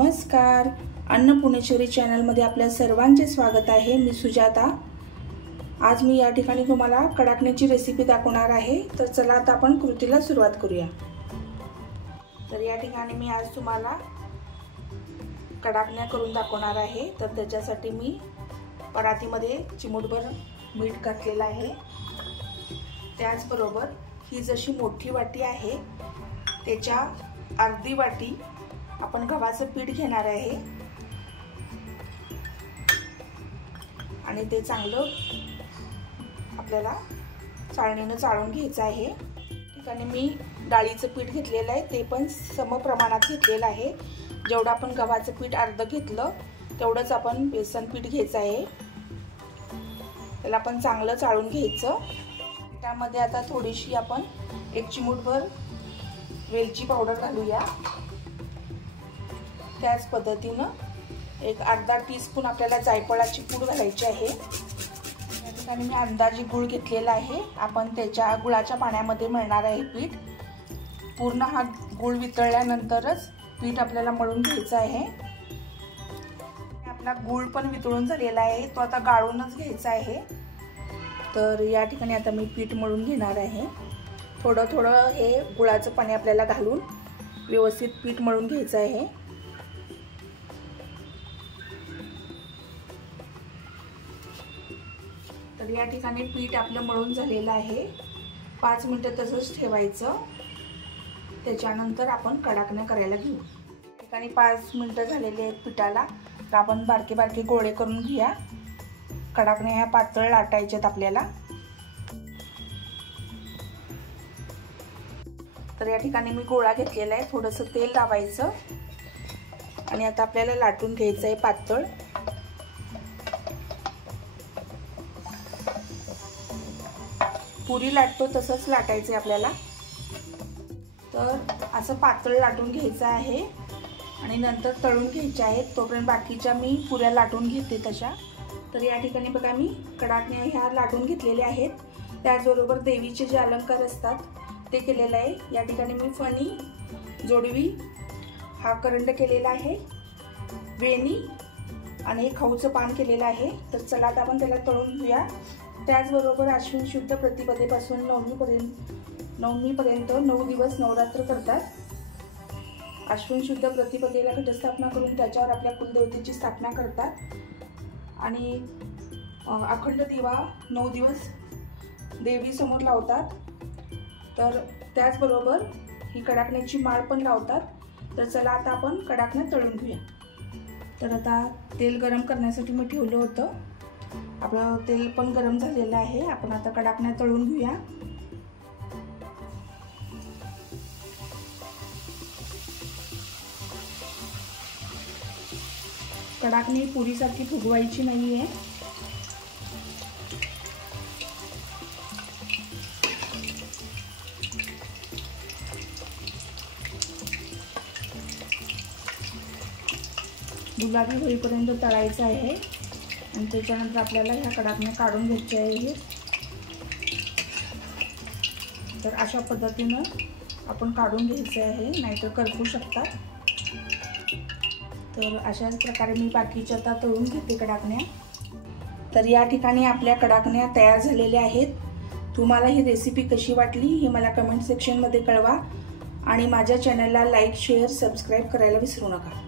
नमस्कार, अन्नपूर्णेश्वरी चॅनलमध्ये आपल्या सर्वांचे स्वागत आहे। मी सुजाता। आज मी या ठिकाणी तुम्हाला कडाकण्याची रेसिपी दाखवणार आहे। तर चला आता आपण कृतीला सुरुवात करूया। तर या ठिकाणी मी आज तुम्हाला कडाकण्या करून दाखवणार आहे। तर त्याच्यासाठी मी परातीमध्ये चिमूटभर मीठ घातलेलं आहे। त्याचबरोबर ही जशी मोठी वाटी आहे त्याच्या अर्धी वाटी आपण गव्हाचं पीठ घेणार आहे आणि ते चांगलं आपल्याला चाळणीने चाळून घ्यायचं आहे। ठिकाणी मी डाळीचं पीठ घेतलेलं आहे, ते पण सम प्रमाणात घेतलेलं आहे। जेवढं आपण गव्हाचं पीठ अर्ध घेतलं तेवढंच आपण बेसन पीठ घ्यायचं आहे। त्याला आपण चांगलं चाळून घ्यायचं। त्यामध्ये आता थोडीशी आपण एक चिमूटभर वेलची पावडर घालूया। त्याच पद्धतीने एक अर्धा टीस्पून आपल्याला जायफळाची पूड घालायची आहे। या ठिकाणी मी अंदाजे गूळ घेतलेला आहे। आपण त्याच्या गुळाच्या पाण्यामध्ये मळणार आहे पीठ। पूर्ण हा गूळ वितळल्यानंतरच पीठ आपल्याला मळून घ्यायचं आहे। आपला गूळ पण वितळून झालेला आहे, तो आता गाळूनच घ्यायचा आहे। तर या ठिकाणी आता मी पीठ मळून घेणार आहे। थोडं थोडं हे गुळाचं पाणी आपल्याला घालून व्यवस्थित पीठ मळून घ्यायचं आहे। तर या ठिकाणी पीठ आपलं मळून झालेलं आहे। 5 मिनिटं तसंच ठेवायचं। त्याच्यानंतर आपण कडाकण्या करायला घेऊ। या ठिकाणी 5 मिनिटं झालेले आहेत पिठाला। तर आपण बारके बारके गोळे करून घेऊया। कडाकण्या ह्या पातळ लाटायच्यात आपल्याला। तर या ठिकाणी मी गोळा घेतलेला आहे, थोडंसं तेल लावायचं आणि आता आपल्याला लाटून घ्यायचं आहे पातळ। पुरी लाटतो तसंच लाटायचं आहे आपल्याला। तर असं पातळ लाटून घ्यायचं आहे आणि नंतर तळून घ्यायचे आहेत। तोपर्यंत बाकीच्या मी पुऱ्या लाटून घेते तशा। तर या ठिकाणी बघा मी कडाकण्या ह्या लाटून घेतलेल्या आहेत। त्याचबरोबर देवीचे जे अलंकार असतात ते केलेलं आहे। या ठिकाणी मी फणी, जोडवी, हा करंड केलेला आहे, वेणी आणि खाऊचं पान केलेलं आहे। तर चला आता आपण त्याला तळून घेऊया। त्याचबरोबर अश्विन शुद्ध प्रतिपदेपासून नवमीपर्यंत 9 दिवस नवरात्र करतात। अश्विन शुद्ध प्रतिपदेला घटस्थापना करून त्याच्यावर आपल्या कुलदेवतेची स्थापना करतात आणि अखंड दिवा 9 दिवस देवी समोर लावतात। तर त्याचबरोबर ही कडाकण्याची माळ पण लावतात। तर चला आता आपण कडाकण्या तळून घेऊया। तर आता तेल गरम करण्यासाठी मी ठेवलं होतं। आपलं तेल पण गरम झालेलं आहे। आपण आता कडाकण्या तळून घेऊया। कडाकणी पुरीसारखी फुगवायची नाहीये। गुलाबी होईपर्यंत तळायचं आहे आणि त्याच्यानंतर आपल्याला ह्या कडाकण्या काढून घ्यायच्या आहेत। तर अशा पद्धतीनं आपण काढून घ्यायचं आहे, नाहीतर करपू शकतात। तर अशाच प्रकारे मी बाकीच्या आता तळून घेते कडाकण्या। तर या ठिकाणी आपल्या कडाकण्या तयार झालेल्या आहेत। तुम्हाला ही रेसिपी कशी वाटली हे मला कमेंट सेक्शनमध्ये कळवा आणि माझ्या चॅनलला लाईक, शेअर, सबस्क्राईब करायला विसरू नका।